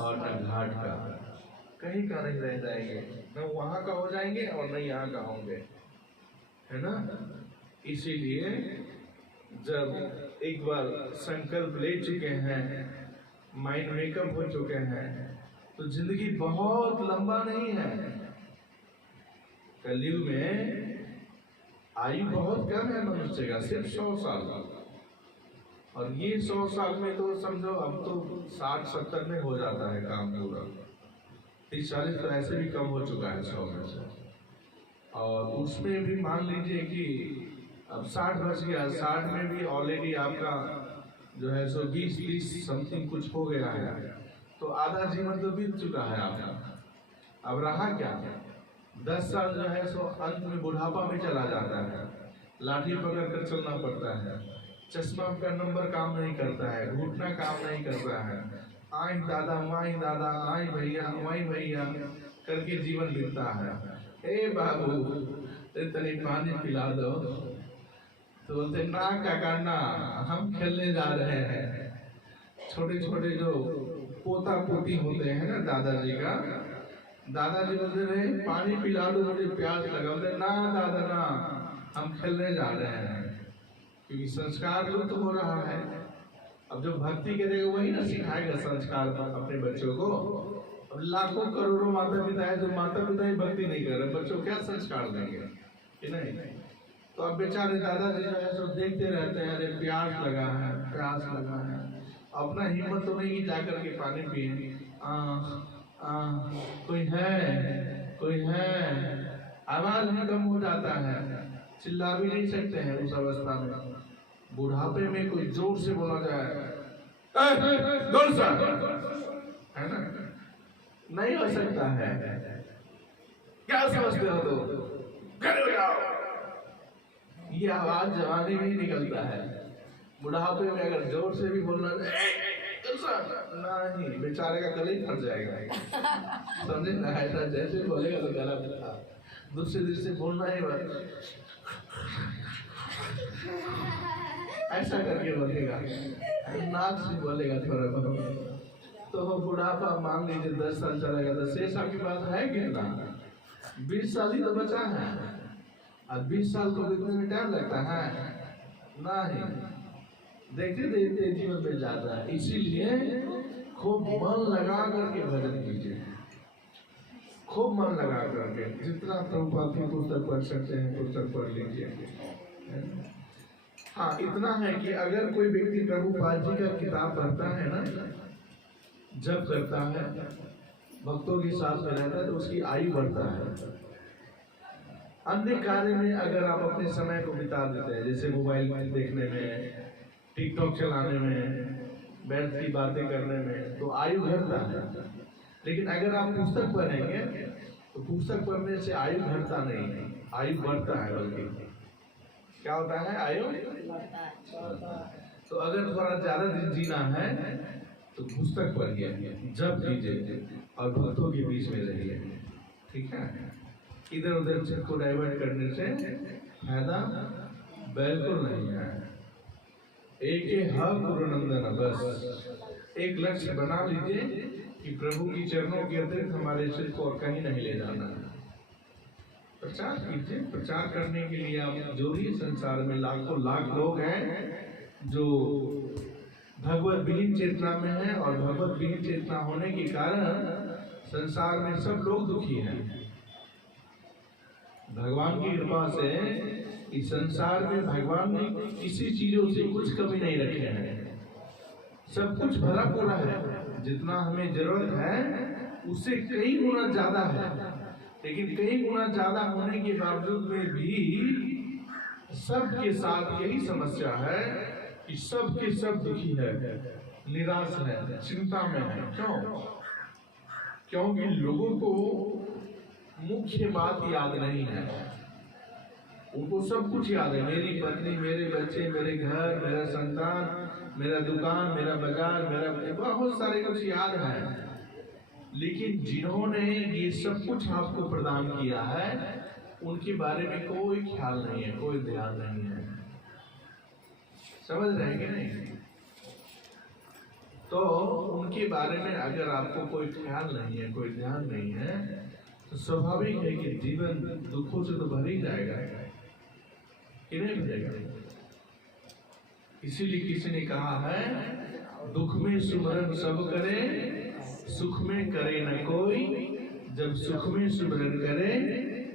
और न घाट का, कहीं का नहीं रह जाएंगे, न वहाँ का हो जाएंगे और न यहाँ का होंगे, है ना। इसीलिए जब एक बार संकल्प ले चुके हैं, माइंड मेकअप हो चुके हैं, तो जिंदगी बहुत लंबा नहीं है। कलयुग में आयु बहुत कम है मनुष्य का, सिर्फ 100 साल, और ये 100 साल में तो समझो अब तो 60-70 में हो जाता है काम पूरा। 30-40 तो ऐसे भी कम हो चुका है 100 में से, और उसमें भी मान लीजिए कि अब 60 बच गया, 60 में भी ऑलरेडी आपका जो है सो 20-30 समथिंग कुछ हो गया है, तो आधा जीवन तो बीत चुका है आपका। अब रहा क्या? 10 साल जो है सो अंत में बुढ़ापा में चला जाता है, लाठी पकड़ कर चलना पड़ता है, चश्मा का नंबर काम नहीं करता है, घुटना काम नहीं करता है, आई दादा माई दादा, आई भैया माई भैया करके जीवन बीतता है। ए बाबू तनी पानी पिला दो, तो बोलते ना काका ना, हम खेलने जा रहे हैं। छोटे छोटे जो पोता पोती होते हैं ना दादाजी का, दादाजी बोलते रहे पानी पिला दो, मुझे प्यास लगा, बोलते ना दादा ना, हम खेलने जा रहे हैं, क्योंकि संस्कार लुप्त हो रहा है। अब जो भक्ति करेगा वही ना सिखाएगा संस्कार अपने बच्चों को। अब लाखों करोड़ों माता पिता है, जो माता पिता ही भक्ति नहीं कर रहे, बच्चों क्या संस्कार देंगे कि नहीं। तो अब बेचारे दादाजी जो है सो देखते रहते हैं, अरे प्यास लगा है, प्यास लगा है, अपना हिम्मत तो नहीं जाकर के पानी पिए, कोई है, कोई है, आवाज भी कम हो जाता है, चिल्ला भी नहीं सकते हैं उस अवस्था में। बुढ़ापे में कोई जोर से बोला जाए, है ना, नहीं हो सकता है। क्या समझते हो तो खड़े हो जाओ, ये आवाज जवानी में ही निकलता है। बुढ़ापे में अगर जोर से भी बोलना नहीं, बेचारे का गला ही फट जाएगा, समझे ना। ऐसा जैसे बोलेगा तो गला फटा, दूसरे दिन से बोलना ही बस ऐसा करके बोलेगा, नाक से बोलेगा थोड़ा बहुत। तो वो बुढ़ापा मान लीजिए 10 साल चलेगा, तो 6 साल की बात है कितना, 20 साल ही तो बचा है, और 20 साल को बीतने में टाइम लगता है नहीं, देखते देखते जीवन में जाता है। इसीलिए खूब मन लगा करके भजन कीजिए, खूब मन लगा करके, जितना प्रभुपाद की पुस्तक पढ़ सकते हैं पुस्तक पढ़ लीजिए। हाँ, इतना है कि अगर कोई व्यक्ति प्रभुपाद जी का किताब पढ़ता है ना, जब करता है, भक्तों के साथ में रहता है, तो उसकी आयु बढ़ता है। अन्य कार्य में अगर आप अपने समय को बिता देते हैं, जैसे मोबाइल देखने में, टिकटॉक चलाने में, बैठ की बातें करने में, तो आयु घटता है। लेकिन अगर आप पुस्तक पढ़ेंगे तो पुस्तक पढ़ने से आयु घटता नहीं है, आयु बढ़ता है। बल्कि क्या होता है, आयु। तो अगर थोड़ा ज्यादा दिन जीना है तो पुस्तक पढ़िए, जप कीजिए और भक्तों के बीच में रहिए। ठीक है, इधर उधर चित्त को डाइवर्ट करने से फायदा बिल्कुल नहीं है। एक गुरुनंदन, बस एक लक्ष्य बना लीजिए कि प्रभु की चरणों के अतिरिक्त हमारे सिर को और कहीं नहीं ले जाना है। प्रचार कीजिए। प्रचार करने के लिए आप जो भी संसार में लाखों लाख लोग हैं जो भगवत विहीन चेतना में हैं, और भगवत विहीन चेतना होने के कारण संसार में सब लोग दुखी हैं। भगवान की कृपा से इस संसार में भगवान ने किसी चीजों से कुछ कमी नहीं रखे हैं, सब कुछ भरा पूरा है। जितना हमें जरूरत है उससे कई गुना ज्यादा है, लेकिन कई गुना ज्यादा होने के बावजूद में भी सबके साथ यही समस्या है कि सब के सब दुखी है, निराश है, चिंता में है। क्यों? क्योंकि लोगों को मुख्य बात याद नहीं है। उनको सब कुछ याद है, मेरी पत्नी, मेरे बच्चे, मेरे घर, मेरा संतान, मेरा दुकान, मेरा बाजार, मेरा बहुत सारे कुछ याद है। लेकिन जिन्होंने ये सब कुछ आपको प्रदान किया है उनके बारे में कोई ख्याल नहीं है, कोई ध्यान नहीं है। समझ रहे हैं कि नहीं? तो उनके बारे में अगर आपको कोई ख्याल नहीं है, कोई ध्यान नहीं है, तो स्वाभाविक है कि जीवन दुखों से तो भर ही जाएगा कि नहीं भरेगा। इसीलिए किसी ने कहा है, दुख में सुमरन सब करे, सुख में करे न कोई। जब सुख में सुमरन करे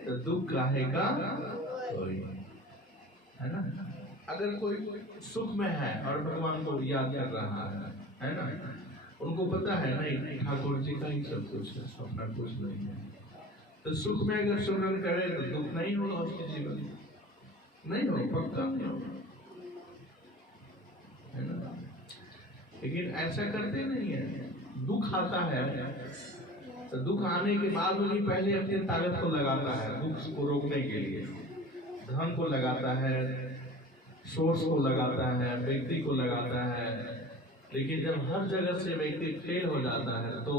तो दुख काहे का कोई, है ना। अगर कोई सुख में है और भगवान को याद कर रहा है ना, उनको पता है नहीं ठाकुर जी का ही सब कुछ है, अपना कुछ नहीं है। तो सुख में अगर सुमरन करे तो दुख नहीं होगा उसके जीवन, नहीं हो, पक्का नहीं होगा, है ना। लेकिन ऐसा करते नहीं है। दुख आता है तो दुख आने के बाद भी पहले अपनी ताकत को लगाता है दुख को रोकने के लिए, धन को लगाता है, सोर्स को लगाता है, व्यक्ति को लगाता है। लेकिन जब हर जगह से व्यक्ति फेल हो जाता है तो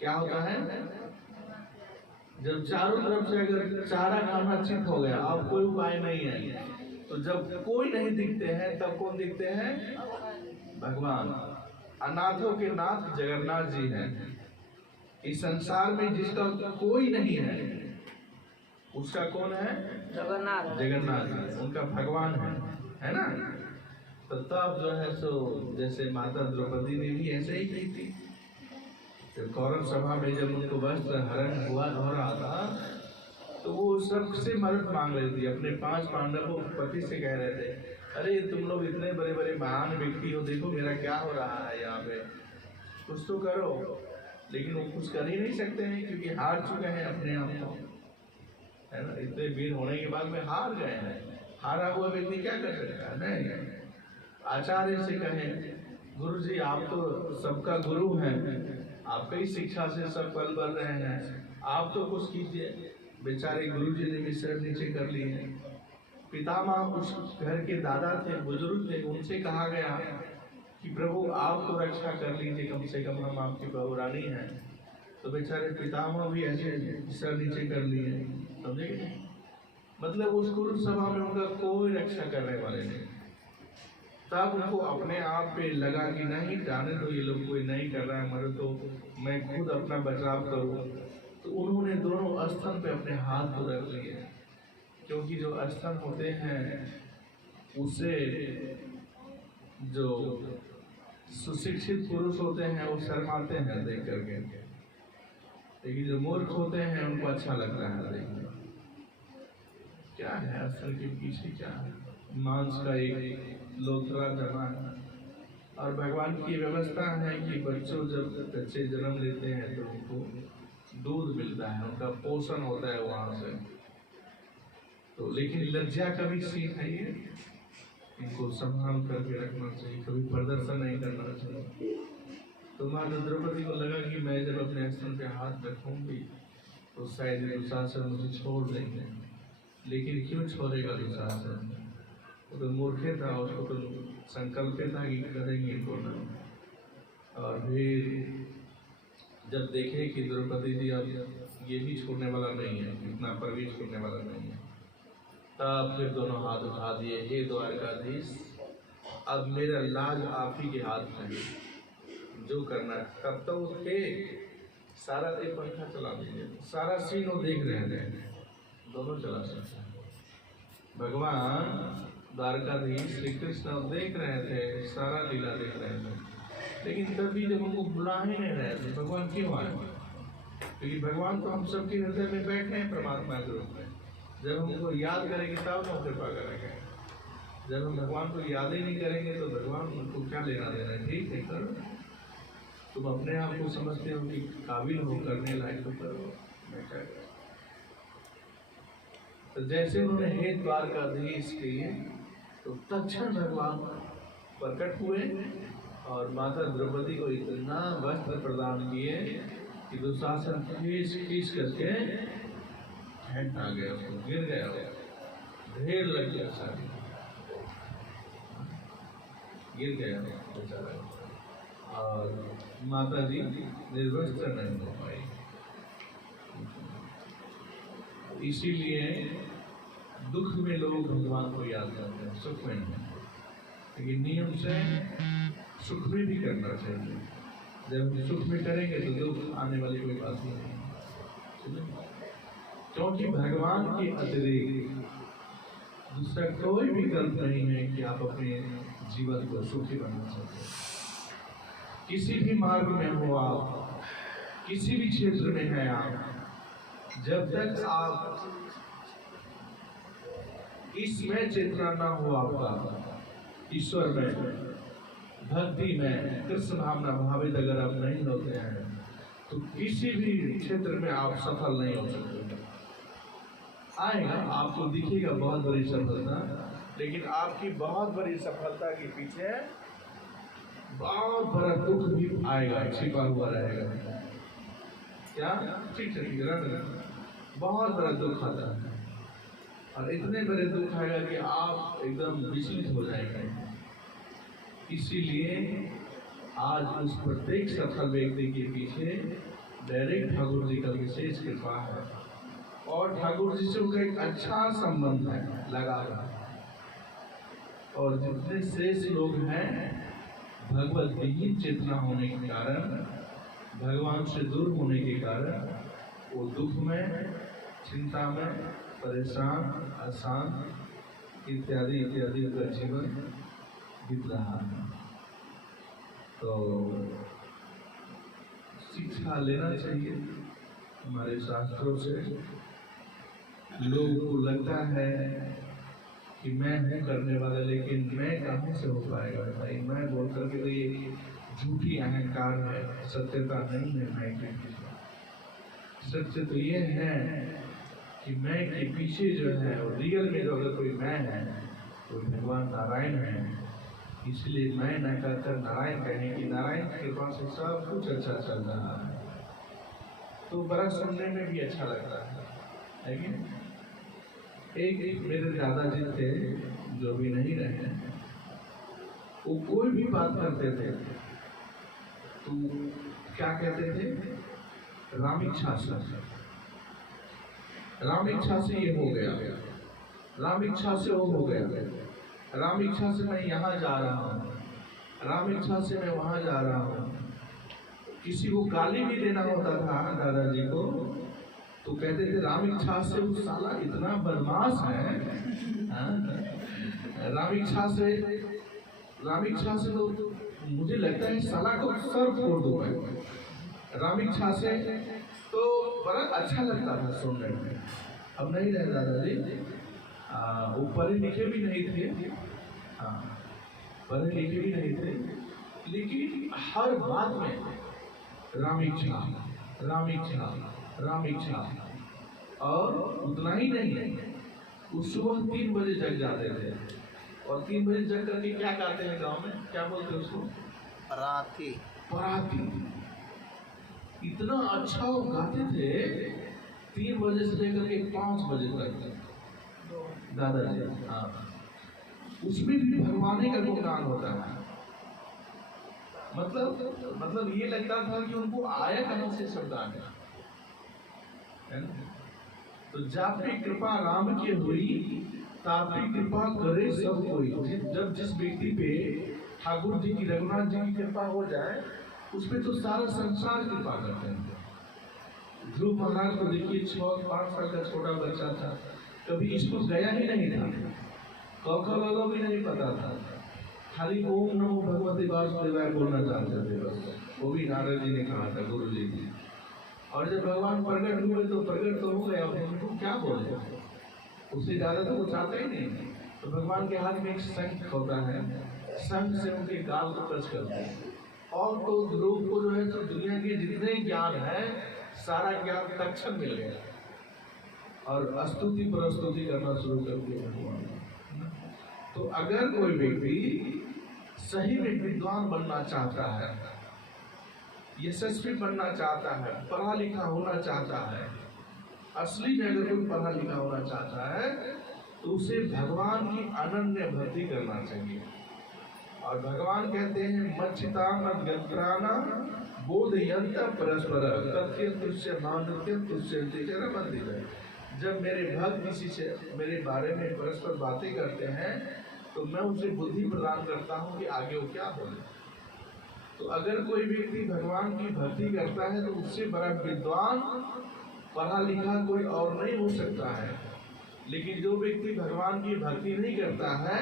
क्या होता है, जब चारों तरफ से अगर चारा खाना चित हो गया, अब कोई उपाय नहीं है, तो जब कोई नहीं दिखते हैं तब कौन दिखते हैं? भगवान। अनाथों के नाथ जगन्नाथ जी हैं। इस संसार में जिसका कोई नहीं है उसका कौन है? जगन्नाथ। जगन्नाथ जी उनका भगवान है ना। तो तब जो है सो जैसे माता द्रौपदी ने भी ऐसे ही की थी। जब कौरव सभा में जब उनको वस्त्र हरण हुआ हो रहा था तो वो सबसे मदद मांग रही थी। अपने 5 पांडवों पति से कह रहे थे, अरे तुम लोग इतने बड़े बड़े महान व्यक्ति हो, देखो मेरा क्या हो रहा है यहाँ पे, कुछ तो करो। लेकिन वो कुछ कर ही नहीं सकते हैं क्योंकि हार चुके हैं अपने आप को, है ना। इतने वीर होने के बाद में हार गए हैं। हारा हुआ व्यक्ति क्या कर सकता है? नहीं। आचार्य से कहें, गुरु जी आप तो सबका गुरु हैं, आपकी ही शिक्षा से सब पल बढ़ रहे हैं, आप तो कुछ कीजिए। बेचारे गुरु जी ने भी सिर नीचे कर लिए। पितामह उस घर के दादा थे, बुजुर्ग थे, उनसे कहा गया कि प्रभु आप तो रक्षा कर लीजिए, कम से कम हम आपकी बहू रानी हैं। तो बेचारे पितामह भी ऐसे सिर नीचे कर लिए, समझे? मतलब उस गुरु सभा में उनका कोई रक्षा करने वाले नहीं। तब उनको अपने आप पे लगा कि नहीं, जाने तो ये लोग कोई नहीं कर रहा है मदद, तो मैं खुद अपना बचाव करूँ। तो उन्होंने दोनों स्तन पे अपने हाथ को रख लिए, क्योंकि जो स्तन होते हैं उसे जो सुशिक्षित पुरुष होते हैं वो शर्माते हैं देख करके, लेकिन जो मूर्ख होते हैं उनको अच्छा लगता है देखना। क्या है स्तन के पीछे? क्या है? मांस का एक लोथरा जमा है। और भगवान की व्यवस्था है कि बच्चों जब बच्चे जन्म लेते हैं तो उनको दूध मिलता है, उनका पोषण होता है वहां से। तो लेकिन लज्जा का भी सीन है ये, इनको संभाल करके रखना चाहिए, कभी प्रदर्शन नहीं करना चाहिए। तो माता द्रौपदी को लगा कि मैं जब अपने स्तन पे हाथ रखूंगी तो शायद दुशासन मुझे छोड़ देंगे, लेकिन क्यों छोड़ेगा दुशासन? वो तो मूर्खे था, उसको तो संकल्प था कि करेंगे तो ना। और फिर जब देखे कि द्रौपदी जी अब ये भी छोड़ने वाला नहीं है, इतना पर भी छोड़ने वाला नहीं है, तब फिर दोनों हाथ उठा दिए, हे द्वारकाधीश, अब मेरा लाज आप ही के हाथ में है, जो करना है। तब तो उठे सारा एक पंखा चला दीजिए, सारा सीन वो देख रहे थे, दोनों चला सकते हैं। भगवान द्वारकाधीश श्री कृष्ण देख रहे थे, सारा लीला देख रहे थे, लेकिन तभी जब उनको बुला ही नहीं रहे थे, भगवान क्यों आए? क्योंकि भगवान तो हम सबके हृदय में बैठे हैं परमात्मा के रूप में। जब हम उनको याद करेंगे तब हम कृपा करेंगे, जब हम भगवान को याद ही नहीं करेंगे तो भगवान उनको क्या लेना देना है? ठीक है, करो, तुम अपने आप को समझते हो कि काबिल हो करने लायक, तो करो, मैं क्या करूं? तो जैसे उन्होंने हे द्वारकाधीश किए तो तत्क्षण भगवान प्रकट हुए और माता द्रौपदी को इतना वस्त्र प्रदान किए कि दुशासन खींच करके हेड आ गया, उसको गिर गया, ढेर लग गया, सारी गिर गया बेचारा। और माता जी निर्वस्त्र नहीं हो पाई। इसीलिए दुख में लोग भगवान को याद करते हैं, सुख में नहीं। लेकिन नियम से सुख में भी करना चाहिए। जब हम सुख में करेंगे तो दुख आने वाली कोई बात नहीं, क्योंकि भगवान के अतिरिक्त दूसरा कोई विकल्प नहीं है कि आप अपने जीवन को सुखी बनना चाहते हैं। किसी भी मार्ग में हो आप, किसी भी क्षेत्र में हैं आप, जब तक आप इसमें चेतना ना हो आपका ईश्वर में, भक्ति में, कृष्ण भावना भावित अगर आप नहीं होते हैं तो किसी भी क्षेत्र में आप सफल नहीं हो सकते। आएगा, आपको दिखेगा बहुत बड़ी सफलता, लेकिन आपकी बहुत बड़ी सफलता के पीछे बहुत बड़ा दुख भी आएगा, छिपा हुआ रहेगा। क्या? ठीक है, बहुत बड़ा दुख आता है और इतने बड़े दुख आएगा कि आप एकदम विचलित हो जाएंगे। इसीलिए आज उस प्रत्येक सफल व्यक्ति के पीछे डायरेक्ट ठाकुर जी का विशेष कृपा है और ठाकुर जी से उनका एक अच्छा संबंध है, लगा रहा है। और जितने शेष लोग हैं भगवत विहीन चेतना होने के कारण, भगवान से दूर होने के कारण, वो दुख में, चिंता में, परेशान, अशांत इत्यादि इत्यादि का जीवन बीत रहा है। तो शिक्षा लेना चाहिए हमारे शास्त्रों से। लोगों को लगता है कि मैं हूँ करने वाला, लेकिन मैं कहाँ से हो पाएगा भाई? मैं बोल करके तो ये झूठी अहंकार है, सत्यता नहीं है मैं के पीछे। सत्य तो ये है कि मैं के पीछे जो है और रियल में जो अगर कोई मैं है तो भगवान नारायण है। इसलिए मैं न कहकर नारायण कहें कि नारायण की कृपा से सब कुछ अच्छा चल रहा है, तो बड़ा सुनने में भी अच्छा लगता है। लेकिन एक मेरे दादाजी थे जो भी नहीं रहे, वो कोई भी बात करते थे तो क्या कहते थे? राम इच्छा से, राम इच्छा से ये हो गया, राम इच्छा से वो हो गया, राम इच्छा से मैं यहाँ जा रहा हूँ, राम इच्छा से मैं वहाँ जा रहा हूँ। किसी को गाली भी देना होता था दादाजी को तो कहते थे राम इच्छा से वो साला इतना बदमाश है, राम इच्छा से तो मुझे लगता है साला को सर फोड़ दूंगा। राम इच्छा से तो बड़ा अच्छा लगता था सुनने में। अब नहीं रहे दादाजी, वो पढ़े लिखे भी नहीं थे, हाँ पढ़े लिखे भी नहीं थे, लेकिन हर बात में राम इच्छा, राम इच्छा, राम इच्छा। और उतना ही नहीं, वो सुबह 3 बजे जग जाते थे और 3 बजे जग करके क्या गाते हैं गांव में, क्या बोलते हैं उसको? राती पराती। इतना अच्छा वो गाते थे 3 बजे से लेकर के 5 बजे तक दादाजी। हाँ, उसमें भी भगवान का गुणगान होता है। मतलब ये लगता था कि उनको आया कहां से शब्द आ गया, है ना? तो जापे कृपा राम की हुई, तापी कृपा करे सब कोई। जब जिस व्यक्ति पे ठाकुर जी की, रघुनाथ जी की कृपा हो जाए, उस पे तो सारा संसार कृपा करते हैं। ध्रुव महाराज को देखिए, 6-5 साल का छोटा बच्चा था, कभी स्कूल गया ही नहीं था, क भी नहीं पता था, खाली ओम नमो भगवते वासुदेवाय बोलना चाहते थे बस। वो भी नारद जी ने कहा था, गुरु जी ने। और जब भगवान प्रकट हुए तो प्रकट तो हो गया, उनको क्या बोले, उससे ज्यादा तो वो चाहते ही नहीं। तो भगवान के हाथ में एक शंख होता है, शंख से उनके गाल को टच करते हैं। और तो ध्रुव को जो है तो दुनिया के जितने ज्ञान है सारा ज्ञान तक्षण मिल गया और स्तुति प्रस्तुति करना शुरू कर दिया भगवान। तो अगर कोई व्यक्ति सही में विद्वान बनना चाहता है, यशस्वी बनना चाहता है, पढ़ा लिखा होना चाहता है, असली में अगर कोई पढ़ा लिखा होना चाहता है तो उसे भगवान की अनन्य भक्ति करना चाहिए। और भगवान कहते हैं मच्चिता मद्गत्राना बोधयंत परस्पर तथ्य तुष्य मानृत्य तुष्यन्ति च रमन्ति। जब मेरे भक्त किसी से मेरे बारे में परस्पर बातें करते हैं तो मैं उसे बुद्धि प्रदान करता हूँ कि आगे वो क्या बोले। तो अगर कोई व्यक्ति भगवान की भक्ति करता है तो उससे बड़ा विद्वान पढ़ा लिखा कोई और नहीं हो सकता है। लेकिन जो व्यक्ति भगवान की भक्ति नहीं करता है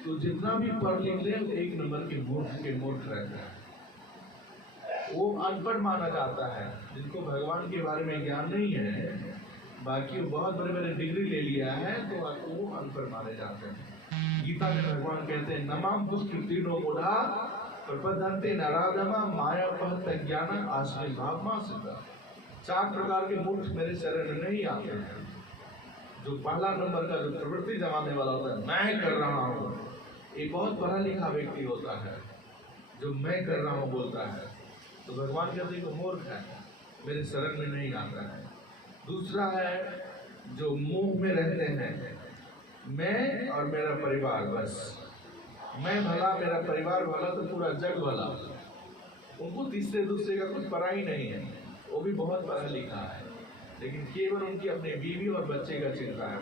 तो जितना भी पढ़ लिख ले 1 नंबर के मूर्ख रहता है, वो अनपढ़ माना जाता है। जिनको भगवान के बारे में ज्ञान नहीं है, बाकी बहुत बड़े डिग्री ले लिया है, तो वो अनपढ़ माने जाते हैं। गीता में भगवान कहते हैं नमाम दुष्कृतिनो मूढ़ा प्रपद्यन्ते नराधमा माया पहत ज्ञान आश्रय भाव मासिका। 4 प्रकार के मूर्ख मेरे शरण में नहीं आते हैं। जो पहला नंबर का जो प्रवृत्ति जमाने वाला होता है, मैं कर रहा हूँ, एक बहुत पढ़ा लिखा व्यक्ति होता है जो मैं कर रहा हूँ बोलता है, तो भगवान कहते हैं मूर्ख है, मेरे शरण में नहीं आता है। दूसरा है जो मुंह में रहते हैं, मैं और मेरा परिवार, बस मैं भला मेरा परिवार भला तो पूरा जग भला। उनको तीसरे दूसरे का कुछ पता ही नहीं है, वो भी बहुत पढ़ा लिखा है, लेकिन केवल उनकी अपने बीवी और बच्चे का चिंता है।